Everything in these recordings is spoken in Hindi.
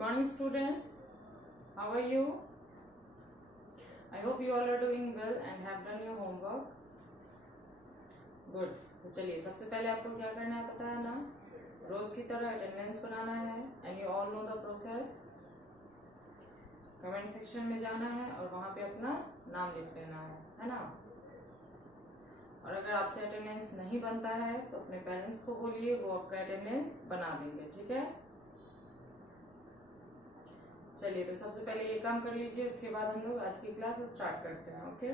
morning students, how are you? I hope you all are doing well and have done your homework. Good. तो चलिए सबसे पहले आपको क्या करना है पता है ना, रोज की तरह अटेंडेंस बनाना है and you all know the process. Comment section में जाना है और वहां पे अपना नाम लिख देना है ना। और अगर आपसे अटेंडेंस नहीं बनता है तो अपने पेरेंट्स को बोलिए, वो आपका अटेंडेंस बना देंगे, ठीक है। चलिए तो सबसे पहले ये काम कर लीजिए, उसके बाद हम लोग आज की क्लास स्टार्ट करते हैं। ओके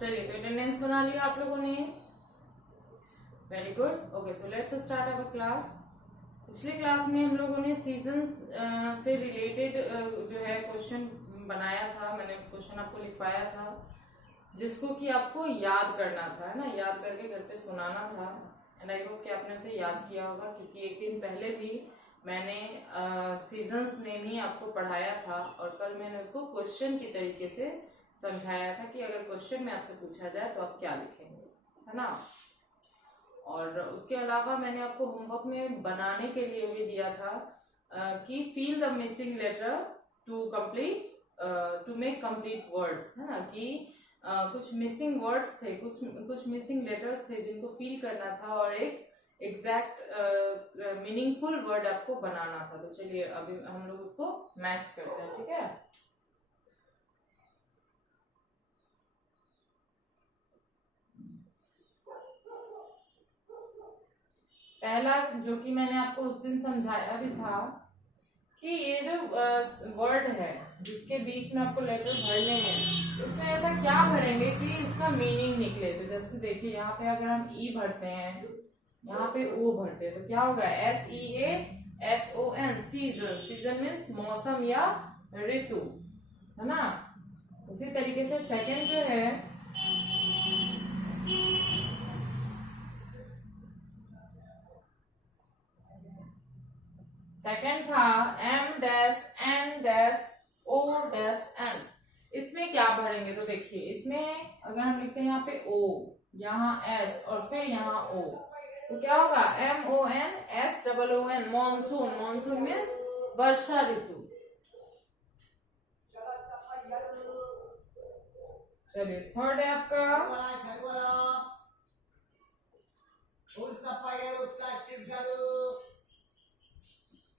चलिए तो अटेंडेंस बना लिया आप लोगों ने, very good. Okay so let's start our class. पिछले क्लास में हम लोगों ने सीजन्स से रिलेटेड जो है क्वेश्चन बनाया था, मैंने क्वेश्चन आपको लिखवाया था जिसको कि आपको याद करना था, है ना, याद करके घर पे सुनाना था। एंड आई होप कि आपने उसे याद किया होगा, क्योंकि एक दिन पहले भी मैंने सीजन्स नेम ही आपको पढ़ाया था और कल मैंने उसको क्वेश्चन की तरीके से समझाया था कि अगर क्वेश्चन में आपसे पूछा जाए तो आप क्या लिखेंगे, है ना। और उसके अलावा मैंने आपको होमवर्क में बनाने के लिए भी दिया था कि fill the missing letter to complete to make complete words, है ना, कि कुछ मिसिंग वर्ड्स थे, कुछ मिसिंग लेटर्स थे जिनको फील करना था और एक एग्जैक्ट मीनिंगफुल वर्ड आपको बनाना था। तो चलिए अभी हम लोग उसको मैच करते हैं, ठीक है। पहला जो कि मैंने आपको उस दिन समझाया भी था कि ये जो वर्ड है जिसके बीच में आपको लेटर भरने हैं, उसमें ऐसा क्या भरेंगे कि इसका मीनिंग निकले। तो जैसे देखिए यहाँ पे अगर हम ई भरते हैं, यहाँ पे ओ भरते हैं, तो क्या होगा, SEASON, सीजन। सीजन मीन्स मौसम या ऋतु, है ना। उसी तरीके से सेकंड जो है सेकंड था M-N-O-N। इसमें क्या भरेंगे, तो देखिए इसमें अगर हम लिखते हैं यहाँ पे O, यहाँ S और फिर यहाँ O, तो क्या होगा, MONSOON, मॉनसून। मॉनसून मीन्स वर्षा ऋतु। चलिए थर्ड है आपका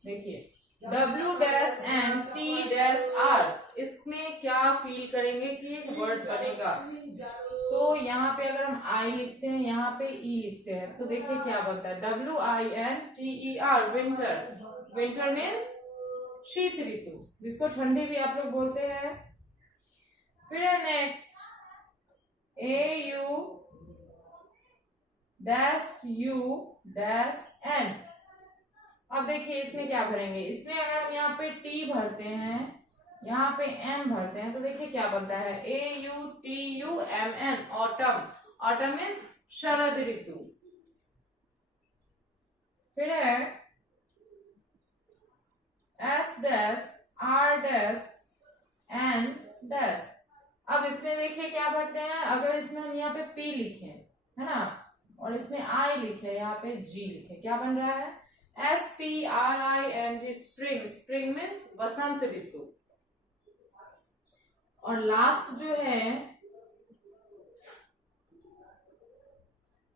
देखिए W-N-T-R। इसमें क्या फील करेंगे कि एक वर्ड बनेगा। तो यहाँ पे अगर हम आई लिखते हैं, यहाँ पे ई लिखते हैं, तो देखिए क्या बनता है, WINTER, विंटर। विंटर मीन्स शीत ऋतु, जिसको ठंडी भी आप लोग बोलते हैं। फिर है नेक्स्ट AU'U'N। अब देखिए इसमें क्या भरेंगे, इसमें अगर हम यहाँ पे टी भरते हैं, यहाँ पे एम भरते हैं, तो देखिए क्या बनता है, AUTUMN, ऑटम। ऑटम मीन्स शरद ऋतु। फिर है S-R-N-। अब इसमें देखिए क्या भरते हैं, अगर इसमें हम यहाँ पे P लिखे, है ना, और इसमें I लिखे, यहाँ पे G लिखे, क्या बन रहा है, SPRING, स्प्रिंग। स्प्रिंग मीन्स बसंत ऋतु। और लास्ट जो है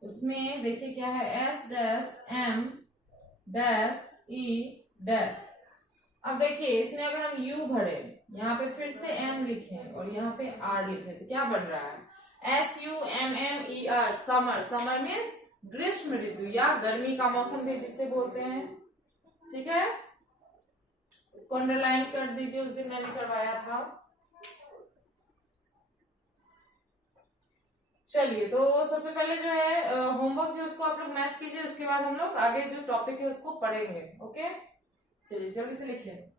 उसमें देखिए क्या है, S-M-E-। अब देखिए इसमें अगर हम U भरे, यहाँ पे फिर से M लिखे और यहाँ पे R लिखे, तो क्या बन रहा है, SUMMER, समर। समर मीन्स ग्रीष्म ऋतु या गर्मी का मौसम भी जिसे बोलते हैं, ठीक है। इसको अंडरलाइन कर दीजिए, उस दिन मैंने करवाया था। चलिए, तो सबसे पहले जो है होमवर्क जो उसको आप लोग मैच कीजिए, उसके बाद हम लोग आगे जो टॉपिक है उसको पढ़ेंगे। ओके, चलिए जल्दी से लिखिए।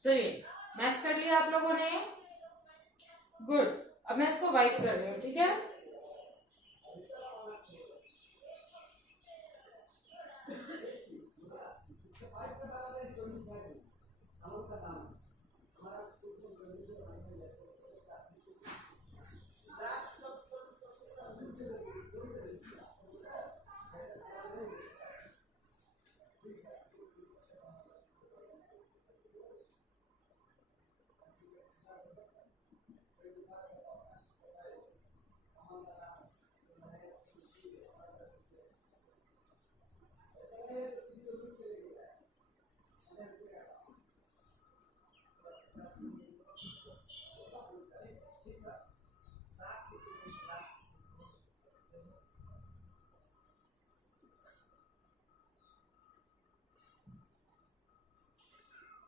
चलिए, मैच कर लिया आप लोगों ने? गुड। अब मैं इसको वाइप कर रही हूँ, ठीक है?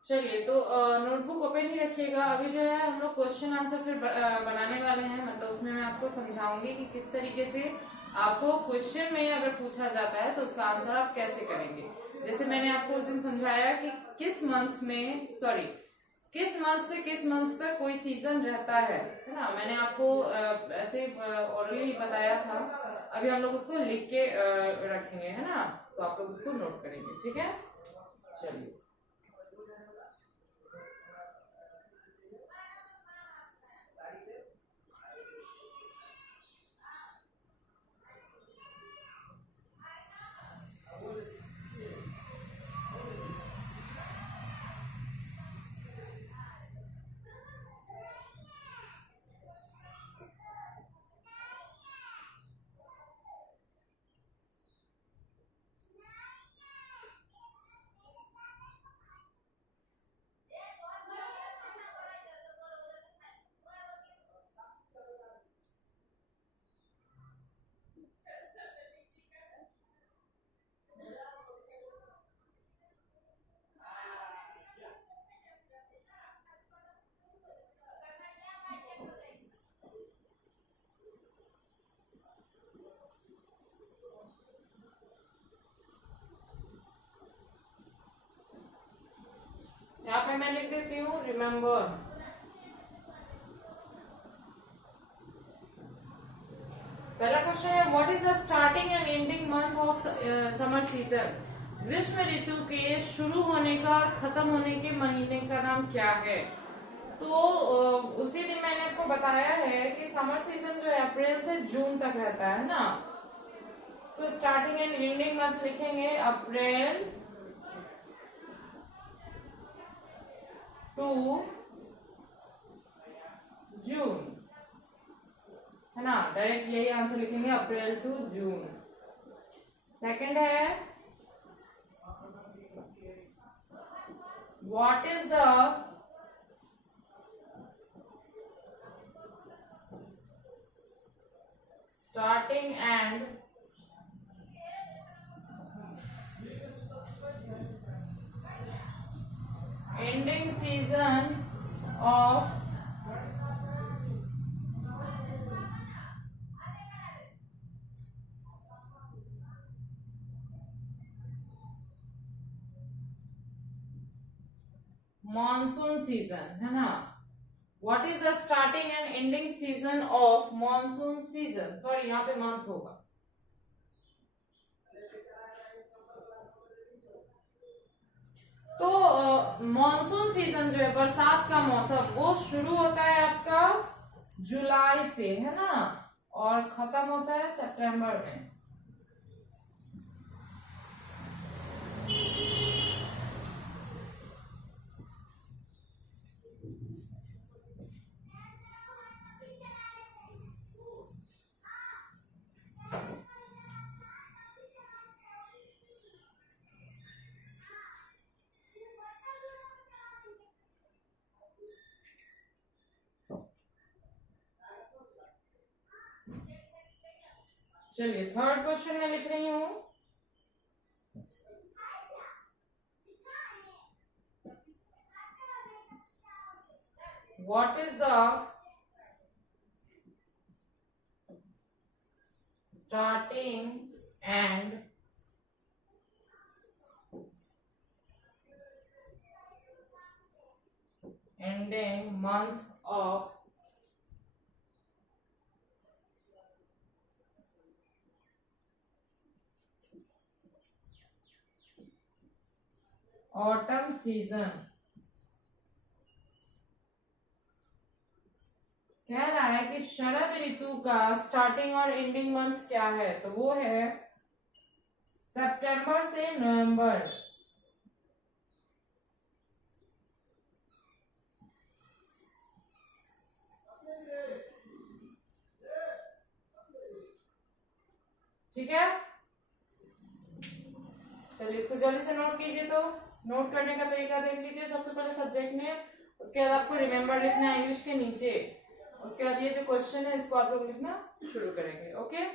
चलिए, तो नोटबुक ओपन ही रखिएगा। अभी जो है हम लोग क्वेश्चन आंसर फिर बनाने वाले हैं, मतलब उसमें मैं आपको समझाऊंगी कि किस तरीके से आपको क्वेश्चन में अगर पूछा जाता है तो उसका आंसर आप कैसे करेंगे। जैसे मैंने आपको उस दिन समझाया कि किस मंथ से किस मंथ तक कोई सीजन रहता है ना। मैंने आपको ऐसे ऑलरेडी बताया था। अभी हम लोग उसको लिख के रखेंगे, है ना, तो आप लोग उसको नोट करेंगे, ठीक है? चलिए, यहाँ पे मैं लिख देती हूँ रिमेम्बर। पहला क्वेश्चन है, what is the starting and ending month of summer season? ग्रीष्म ऋतु के शुरू होने का और खत्म होने के महीने का नाम क्या है? तो उसी दिन मैंने आपको बताया है कि समर सीजन जो है अप्रैल से जून तक रहता है ना। तो स्टार्टिंग एंड एंडिंग मंथ लिखेंगे अप्रैल टू जून, है ना। डायरेक्ट यही आंसर लिखेंगे, अप्रैल टू जून। सेकंड है, what is the starting and ending season of monsoon season, है ना? What is the starting and ending season of monsoon season? Sorry, यहाँ पे month होगा. तो मॉनसून सीजन जो है, बरसात का मौसम, वो शुरू होता है आपका जुलाई से, है ना, और खत्म होता है सितंबर में. चलिए थर्ड क्वेश्चन में लिख रही हूं. What is the starting and ending month of autumn season? कह रहा है कि शरद ऋतु का स्टार्टिंग और एंडिंग मंथ क्या है, तो वो है सितंबर से नवंबर. ठीक है, चलिए इसको जल्दी से नोट कीजिए. तो नोट करने का तरीका देख लीजिए. सबसे पहले सब्जेक्ट नेम, उसके बाद आपको रिमेम्बर लिखना है इंग्लिश के नीचे. उसके बाद ये जो क्वेश्चन है इसको आप लोग लिखना शुरू करेंगे. ओके,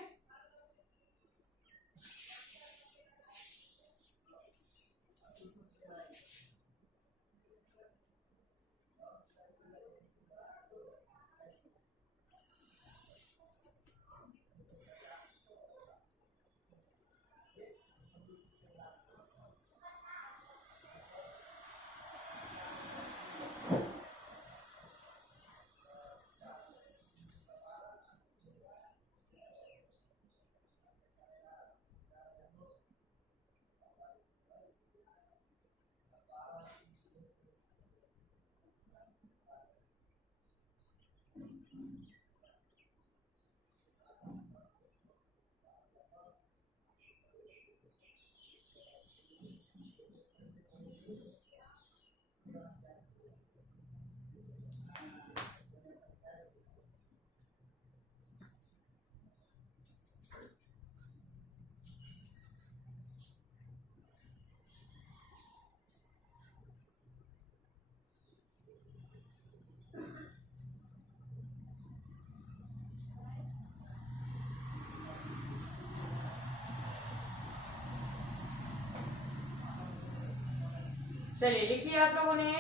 चलिए लिख लिया आप लोगों ने.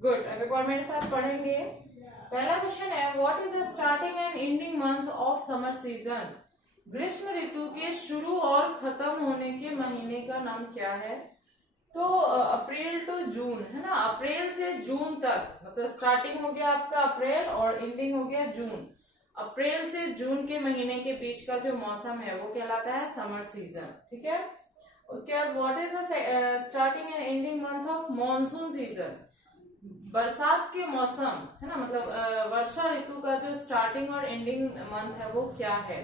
गुड. अब एक बार मेरे साथ पढ़ेंगे. पहला क्वेश्चन है, what is the starting and ending month of summer season? ग्रीष्म ऋतु के शुरू और खत्म होने के महीने का नाम क्या है? तो अप्रैल टू जून, है ना, अप्रैल से जून तक, मतलब स्टार्टिंग हो गया आपका अप्रैल और एंडिंग हो गया जून. अप्रैल से जून के महीने के बीच का जो मौसम है वो कहलाता है समर सीजन. ठीक है. उसके बाद what is the starting and ending month of monsoon season? बरसात के मौसम, है ना, मतलब वर्षा ऋतु का जो स्टार्टिंग और एंडिंग मंथ है वो क्या है?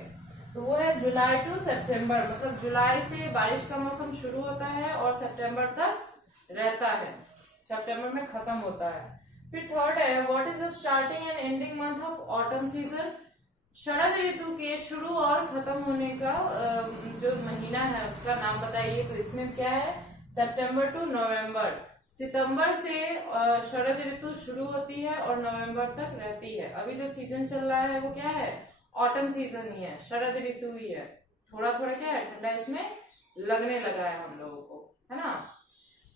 तो वो है जुलाई टू सितंबर, मतलब जुलाई से बारिश का मौसम शुरू होता है और सितंबर तक रहता है, सितंबर में खत्म होता है. फिर थर्ड है, what is the starting and ending month of autumn season? शरद ऋतु के शुरू और खत्म होने का जो महीना है उसका नाम बताइए. तो इसमें क्या है, सितंबर टू नवंबर. सितंबर से शरद ऋतु शुरू होती है और नवंबर तक रहती है. अभी जो सीजन चल रहा है वो क्या है, ऑटम सीजन ही है, शरद ऋतु ही है. थोड़ा थोड़ा क्या है, ठंडा इसमें लगने लगा है हम लोगों को, है ना.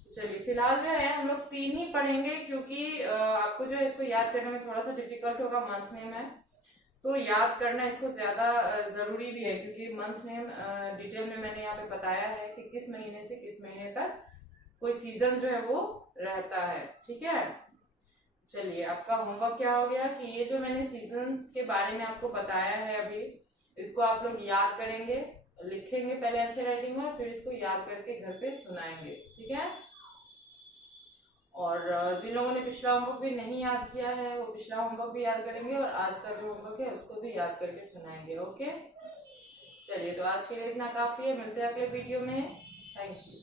चलिए फिलहाल जो है हम लोग 3 ही पढ़ेंगे, क्योंकि आपको जो है इसको याद करने में थोड़ा सा डिफिकल्ट होगा। मंथ नेम है तो याद करना इसको ज्यादा जरूरी भी है, क्योंकि मंथ नेम डिटेल में मैंने यहाँ पे बताया है कि किस महीने से किस महीने तक कोई सीजन जो है वो रहता है। ठीक है, चलिए आपका होमवर्क क्या हो गया कि ये जो मैंने सीजन्स के बारे में आपको बताया है अभी, इसको आप लोग याद करेंगे, लिखेंगे पहले अच्छे राइटिंग में, फिर इसको याद करके घर पे सुनाएंगे। ठीक है, और जिन लोगों ने पिछला होमवर्क भी नहीं याद किया है वो पिछला होमवर्क भी याद करेंगे, और आज का जो होमवर्क है उसको भी याद करके सुनाएंगे। ओके, चलिए तो आज के लिए इतना काफी है, मिलते हैं अगले वीडियो में। Thank you.